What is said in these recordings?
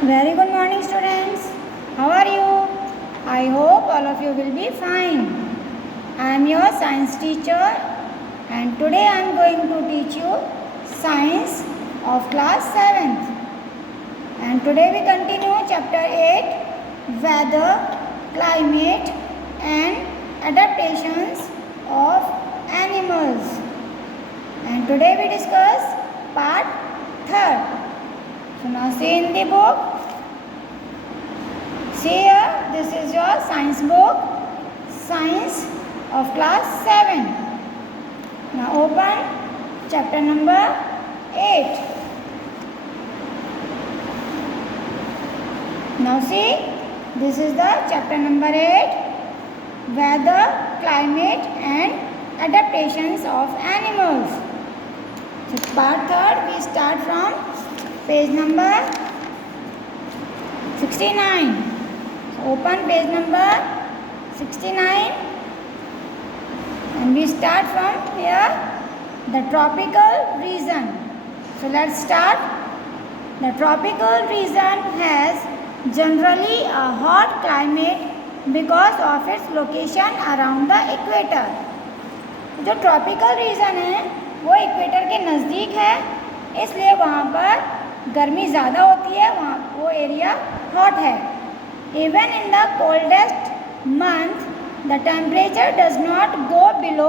Very good morning, students. How are you? I hope all of you will be fine. I am your science teacher and today I am going to teach you science of class 7th. And today we continue chapter 8, weather, climate and adaptations of animals. And today we discuss part 3rd. So now see in the book. See here, this is your science book, science of class 7. Now open chapter number 8. Now see, this is the chapter number 8, weather, climate and adaptations of animals. So part 3rd, we start from page number 69. So open page number 69 and we start from here, the tropical region. So let's start. The tropical region has generally a hot climate because of its location around the equator. जो tropical region है वो equator के नज़दीक है, इसलिए वहाँ पर गर्मी ज़्यादा होती है, वहाँ वो एरिया हॉट है. Even in the coldest month the temperature does not go below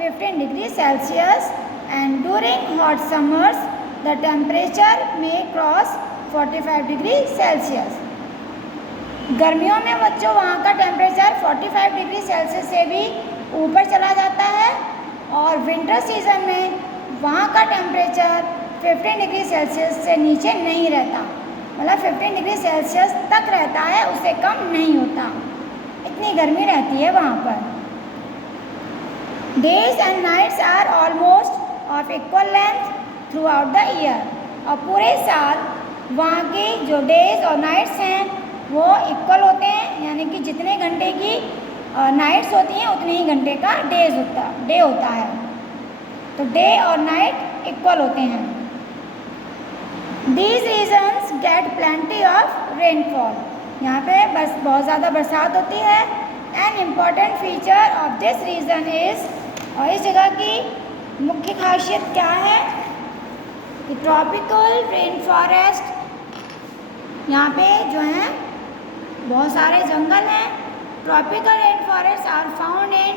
15 degree Celsius and during hot summers the temperature में क्रॉस 45 डिग्री सेल्सियस. गर्मियों में बच्चों वहाँ का टेम्परेचर 45 डिग्री सेल्सियस से भी ऊपर चला जाता है और विंटर सीजन में वहाँ का टेम्परेचर 15 डिग्री सेल्सियस से नीचे नहीं रहता, मतलब 15 डिग्री सेल्सियस तक रहता है, उससे कम नहीं होता. इतनी गर्मी रहती है वहाँ पर. Days and nights are almost of equal length throughout the year. और पूरे साल वहाँ के जो डेज और नाइट्स हैं वो इक्वल होते हैं, यानी कि जितने घंटे की नाइट्स होती हैं उतने ही घंटे का डे होता है. तो डे और नाइट इक्वल होते हैं. These regions get plenty of rainfall. यहाँ पे बस बहुत ज़्यादा बरसात होती है. An important feature of this region is, और इस जगह की मुख्य खासियत क्या है कि ट्रॉपिकल रेन फॉरेस्ट, यहाँ पे जो हैं बहुत सारे जंगल हैं. Tropical rain forest are found in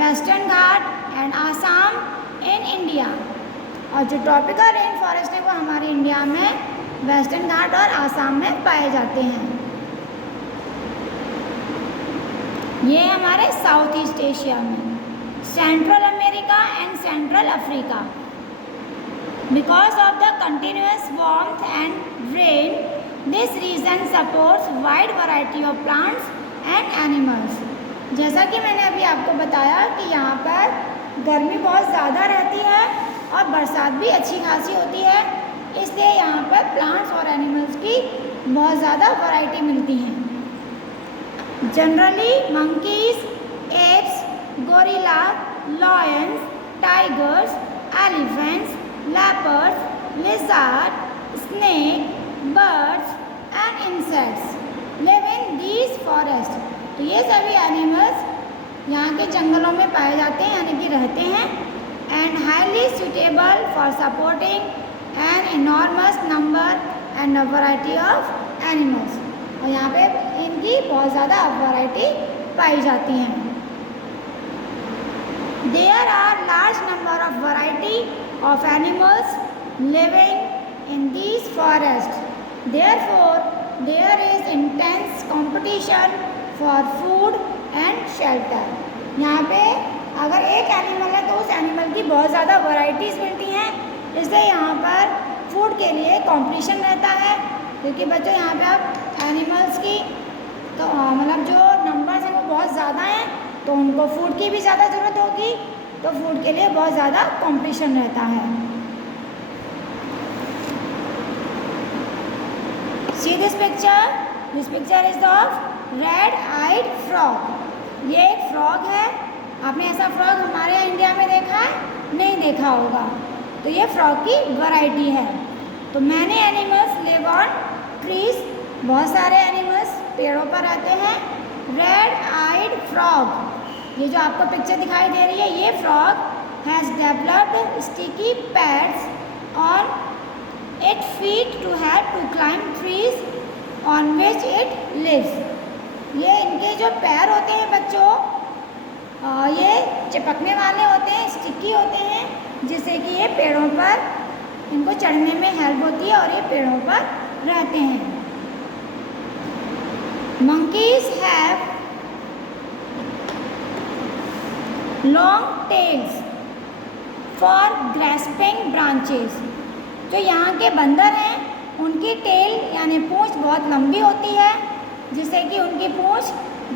western Ghat and Assam in India. और जो ट्रॉपिकल रेन फॉरेस्ट है वो हमारे इंडिया में वेस्टर्न घाट और आसाम में पाए जाते हैं. ये हमारे साउथ ईस्ट एशिया में, Central America and Central Africa. Because of the continuous warmth and rain this region supports wide variety of plants and animals. जैसा कि मैंने अभी आपको बताया कि यहाँ पर गर्मी बहुत ज़्यादा रहती है और बरसात भी अच्छी खासी होती है, इसलिए यहाँ पर प्लांट्स और एनिमल्स की बहुत ज़्यादा वैरायटी मिलती हैं. Generally monkeys, apps, gorilla, Lions, tigers, elephants, leopards, lizard, snake, birds and insects live in these forest. तो ये सभी एनिमल्स यहाँ के जंगलों में पाए जाते हैं, यानी कि रहते हैं. And highly suitable for supporting an enormous number and a variety of animals. और यहाँ पे इनकी बहुत ज़्यादा वैरायटी पाई जाती हैं. There are large number of variety of animals living in these forest. Therefore there is intense competition for food and shelter. यहाँ पे अगर एक एनिमल है तो उस एनिमल की बहुत ज़्यादा वैरायटीज़ मिलती हैं, इसलिए यहाँ पर फूड के लिए कंपटीशन रहता है. क्योंकि बच्चों यहाँ पे आप एनिमल्स की तो मतलब जो नंबर्स हैं वो बहुत ज़्यादा हैं, तो उनको फूड की भी ज़्यादा ज़रूरत होगी, तो फूड के लिए बहुत ज़्यादा कंपटीशन रहता है. See this picture is of red eyed frog. ये एक फ्रॉग है. आपने ऐसा फ्रॉग हमारे इंडिया में देखा है? नहीं देखा होगा. तो ये फ्रॉग की वैरायटी है. तो many animals live on trees बहुत सारे एनिमल्स पेड़ों पर रहते हैं। रेड आइड फ्रॉग, ये जो आपको पिक्चर दिखाई दे रही है, ये frog has developed sticky pads on it feet to help to climb trees on which it lives. ये इनके जो पैर होते हैं बच्चों, ये चिपकने वाले होते हैं, स्टिकी होते हैं, जिससे कि ये पेड़ों पर इनको चढ़ने में हेल्प होती है और ये पेड़ों पर रहते हैं। Monkeys have long tails for grasping branches। जो यहाँ के बंदर हैं उनकी टेल यानी पूँछ बहुत लंबी होती है, जिससे कि उनकी पूँछ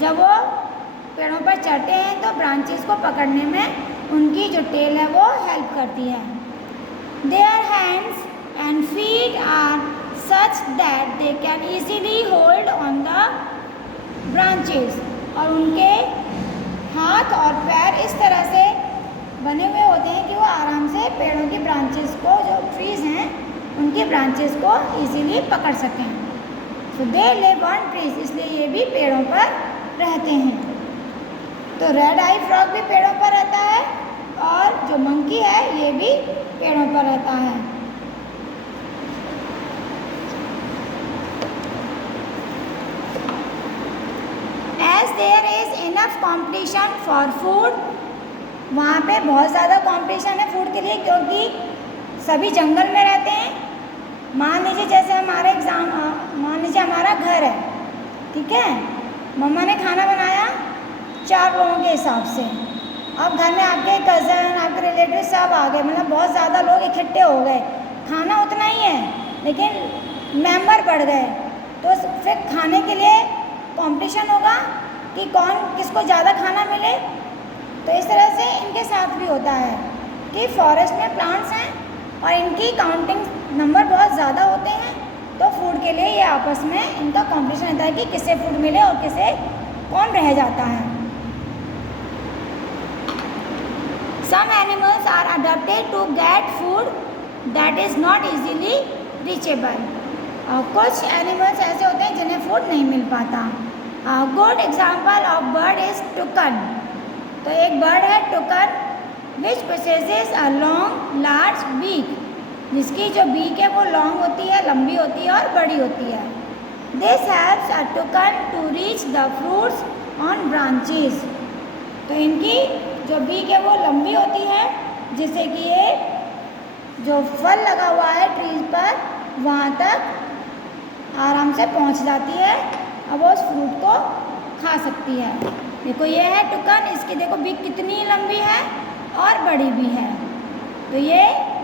जब वो पेड़ों पर चढ़ते हैं तो ब्रांचेस को पकड़ने में उनकी जो टेल है वो हेल्प करती है। Their hands and feet are such that they can easily hold on the branches। और उनके हाथ और पैर इस तरह से बने हुए होते हैं कि वो आराम से पेड़ों की ब्रांचेस को, जो ट्रीज़ हैं उनकी ब्रांचेस को इजीली पकड़ सकें। सो दे लिव ऑन ट्रीज, इसलिए ये भी पेड़ों पर रहते हैं। तो रेड आई फ्रॉग भी पेड़ों पर रहता है और जो मंकी है ये भी पेड़ों पर रहता है। As there is enough competition for food, वहाँ पे बहुत ज़्यादा कंपटीशन है फूड के लिए, क्योंकि सभी जंगल में रहते हैं। मान लीजिए जैसे मान लीजिए हमारा घर है, ठीक है, मम्मा ने खाना बनाया 4 लोगों के हिसाब से। अब घर में आपके कज़न, आपके रिलेटिव सब आ गए, मतलब बहुत ज़्यादा लोग इकट्ठे हो गए। खाना उतना ही है लेकिन मेंबर बढ़ गए, तो फिर खाने के लिए कंपटीशन होगा कि कौन किसको ज़्यादा खाना मिले। तो इस तरह से इनके साथ भी होता है कि फॉरेस्ट में प्लांट्स हैं और इनकी काउंटिंग नंबर बहुत ज़्यादा होते हैं, तो फूड के लिए ये आपस में इनका कंपटीशन रहता है कि किसे फूड मिले और किसे कौन रह जाता है। Some animals are adapted to get food that is not easily reachable। और कुछ एनिमल्स ऐसे होते हैं जिन्हें फूड नहीं मिल पाता। Good example of bird is toucan. तो एक बर्ड है toucan, which possesses a long large beak, जिसकी जो बीक है वो लॉन्ग होती है, लंबी होती है और बड़ी होती है। This helps a toucan to reach the fruits on branches. तो इनकी जो बीक है वो लंबी होती है, जिससे कि ये जो फल लगा हुआ है ट्रीज पर वहाँ तक आराम से पहुँच जाती है, अब वो उस फ्रूट को खा सकती है। देखो ये है टुकन, इसकी देखो बीक कितनी लंबी है और बड़ी भी है। तो ये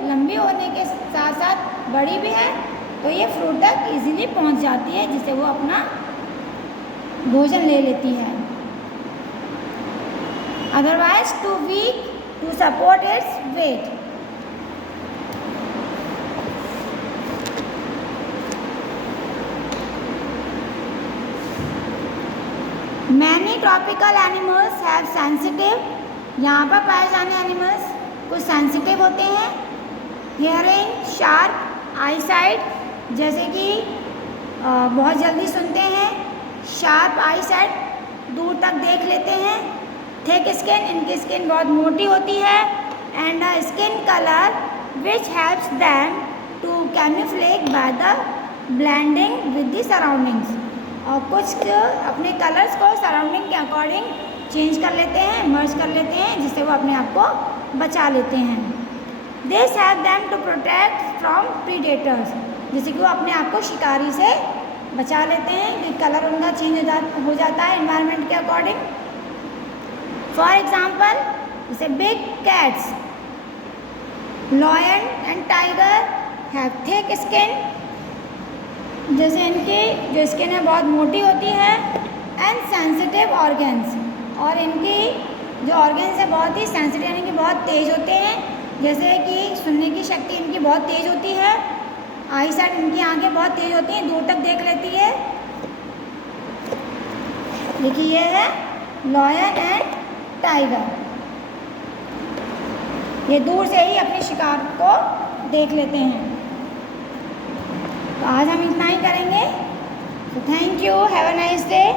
लंबी होने के साथ साथ बड़ी भी है, तो ये फ्रूट तक इजीली पहुँच जाती है, जिससे वो अपना भोजन ले लेती है। Otherwise too weak to support its weight। Many tropical animals have sensitive, यहाँ पर पाए जाने एनिमल्स कुछ सेंसिटिव होते हैं। हियरिंग, शार्प आईसाइट, जैसे कि बहुत जल्दी सुनते हैं। शार्प आईसाइट, दूर तक देख लेते हैं। थिक स्किन, इनकी स्किन बहुत मोटी होती है। And a skin colour which helps them to camouflage by the blending with the surroundings. और कुछ अपने कलर्स को सराउंडिंग के अकॉर्डिंग चेंज कर लेते हैं, मर्ज कर लेते हैं, जिससे वो अपने आप को बचा लेते हैं। This help them to protect from predators, जिससे कि वो अपने आप को शिकारी से बचा लेते हैं कि कलर उनका चेंज हो जाता है एनवायरनमेंट के अकॉर्डिंग। फॉर एग्जाम्पल जैसे big cats, lion and tiger have thick skin, जैसे इनकी जो स्किन है बहुत मोटी होती है। एंड सेंसिटिव ऑर्गन्स, और इनकी जो ऑर्गन्स है बहुत ही सेंसिटिव यानी कि बहुत तेज़ होते हैं, जैसे कि सुनने की शक्ति इनकी बहुत तेज़ होती है। आई साइड, इनकी आंखें बहुत तेज़ होती हैं, दूर तक देख लेती है। देखिए ये है लॉयन एंड टाइगर, ये दूर से ही अपने शिकार को देख लेते हैं। तो आज हम इतना ही करेंगे। तो Thank you. Have a nice day.